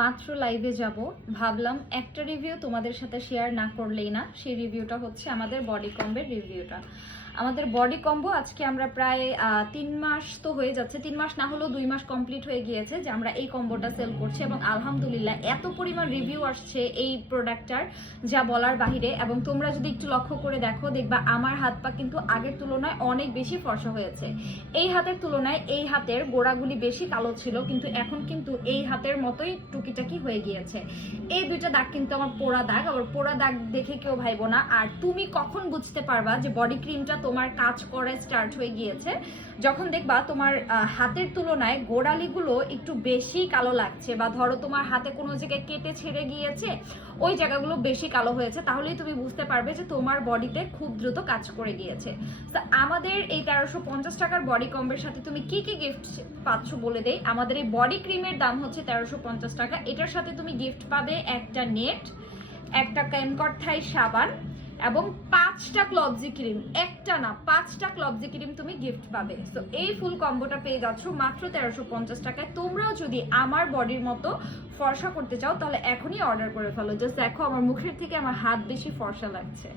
মাত্র লাইভে যাব, ভাবলাম একটা রিভিউ তোমাদের সাথে শেয়ার না করলেই না। সেই রিভিউটা হচ্ছে আমাদের বডি কম্বের রিভিউটা। আমাদের বডি কম্বো আজকে আমরা প্রায় 3 মাস তো হয়ে যাচ্ছে, 3 মাস না হলেও 2 মাস কমপ্লিট হয়ে গিয়েছে যে আমরা এই কম্বোটা সেল করছি, এবং আলহামদুলিল্লাহ এত পরিমাণ রিভিউ আসছে এই প্রোডাক্টটার যা বলার বাহিরে। এবং তোমরা যদি একটু লক্ষ্য করে দেখো, দেখবা আমার হাত পা কিন্তু আগের তুলনায় অনেক বেশি ফর্সা হয়েছে। এই হাতের তুলনায় এই হাতের গোড়াগুলি বেশি কালো ছিল, কিন্তু এখন কিন্তু এই হাতের মতোই টুকিটাকি হয়ে গিয়েছে। এই দুইটা দাগ কিন্তু আমার পোড়া দাগ, আবার পোড়া দাগ দেখে কেউ ভাইবো না। আর তুমি কখন বুঝতে পারবা যে বডি ক্রিমটা তোমার কাজ করা স্টার্ট হয়ে গিয়েছে? যখন দেখবা তোমার হাতের তুলনায় গোড়ালিগুলো একটু বেশি কালো লাগছে, বা ধরো তোমার হাতে কোনো জায়গায় কেটে ছেড়ে গিয়েছে, ওই জায়গাগুলো বেশি কালো হয়েছে, তাহলেই তুমি বুঝতে পারবে যে তোমার বডিতে খুব দ্রুত কাজ করে গিয়েছে। তো আমাদের এই 1350 টাকার বডি কম্বের সাথে তুমি কি কি গিফট পাচ্ছ বলে দেই। আমাদের এই বডি ক্রিমের দাম হচ্ছে 1350 টাকা। এটার সাথে তুমি গিফট পাবে একটা নেট, একটা ক্যামকট-থাই সাবান এবং 5টা ক্লবজি ক্রিম। একটা না, 5টা ক্লবজি ক্রিম তুমি গিফট পাবে। তো এই ফুল কম্বোটা পেয়ে যাচ্ছ মাত্র 1350 টাকায়। তোমরাও যদি আমার বডির মতো ফর্সা করতে চাও তাহলে এখনই অর্ডার করে ফেলো। জাস্ট দেখো আমার মুখের থেকে আমার হাত বেশি ফর্সা লাগছে।